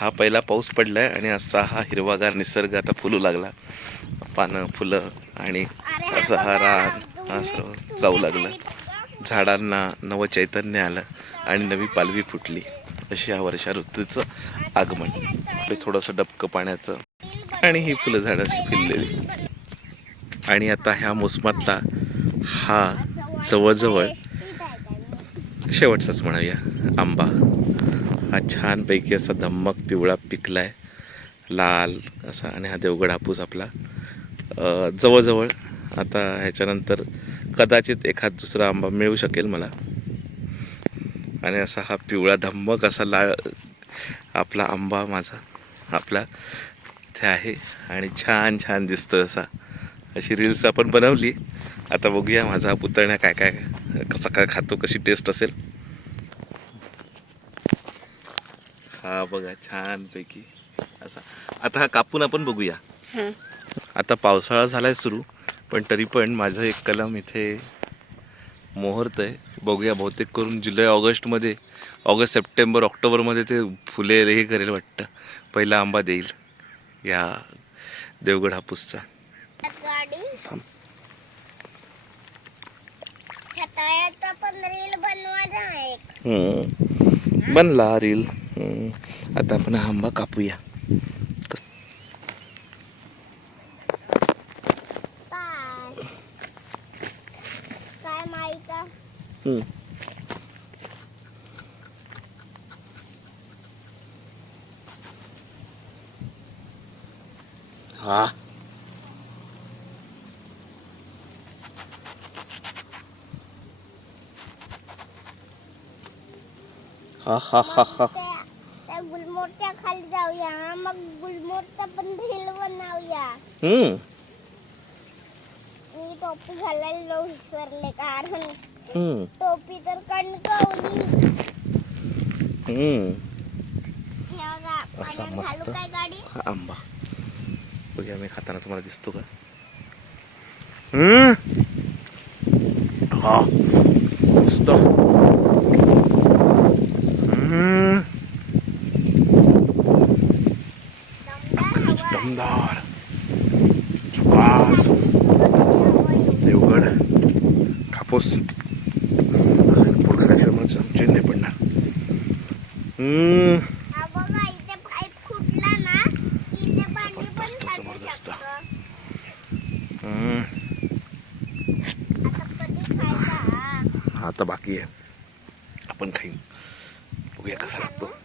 हा पहिला पाऊस पडलाय आणि असा हा हिरवागार निसर्ग आता फुलू लागला. पानं फुलं आणि असं हा रान हा सर्व जाऊ लागलं. झाडांना नवं चैतन्य आलं आणि नवी पालवी फुटली. अशी या वर्षा ऋतूचं आगमन. आपले थोडंसं डबकं पाण्याचं आणि ही फुलं झाडं अशी फिरलेली. आणि आता ह्या मोसमातला हा जवळजवळ शेवटचाच म्हणूया आंबा. हा छानपैकी असा धम्मक पिवळा पिकला आहे लाल असा आणि हा देवगड हापूस आपला जवळजवळ आता ह्याच्यानंतर कदाचित एखाद दुसरा आंबा मिळू शकेल मला. आणि असा हा पिवळा धम्मक असा लाळ आपला आंबा माझा आपला इथे आहे आणि छान छान दिसतो असा. अशी रील्स आपण बनवली. आता बघूया माझा पुतण्या काय काय कसा काय खातो कशी टेस्ट असेल. हा बघा छानपैकी. असा. आता हा कापून आपण बघूया. आता पावसाळा झालाय सुरू पण तरी पण माझं एक कलम इथे मोहरत आहे बघूया बहुतेक करून जुलै ऑगस्टमध्ये ऑगस्ट सप्टेंबर ऑक्टोबरमध्ये ते फुले हे करेल वाटतं. पहिला आंबा देईल या देवगड हापूसचा. बनला रील. आता आपण हा आंबा कापूया काय काय माहीत का? हम्म. हा हा हा हा हा गुलमोहरच्या खाली जाऊया. मग गुलमोहरचा पण रील बनवूया. हम्म. मी टोपी घालायला विसरले कारण हम्म. टोपी तर कणकवली. हम्म. हे बघा असा पाण्यात मस्त. घालू काय गाडी? हा आंबा. बघूया मी खाताना तुम्हाला दिसतो का? हम्म. हा. मस्त. दमदार चुकास देवगड कापूस. पोरखराशिवाय चेन पडणार. जबरदस्त. जबरदस्त आता बाकी आहे. आपण खाईन. बघूया कसा लागतो.